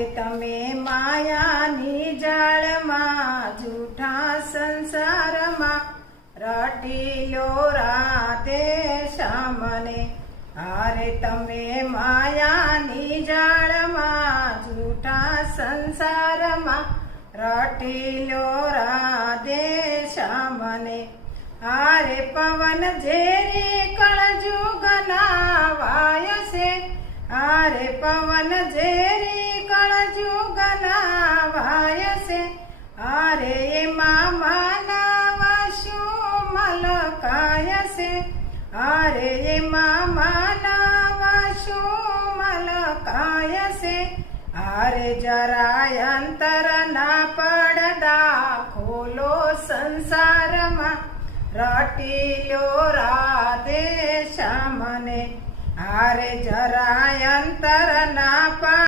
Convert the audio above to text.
આરે તમે માયાની જાળમાં જૂઠા સંસારમાં રટી લો રાધે શ્યામને. આરે તમે માયાની જાળમાં જૂઠા સંસારમાં રટી લો રાધે શ્યામને. આરે પવન ઝેરી કળજુગના વાય છે. આરે પવન ઝેરી કળજુગના વાય છે. આરે એમાં માનવ શું મલકાય છે. આરે એમાં માનવ શું મલકાય છે. આરે જરાય અંતર ના પડદા ખોલો સંસારમાં રટી લો રાધે શ્યામને. આરે જરાય અંતર ના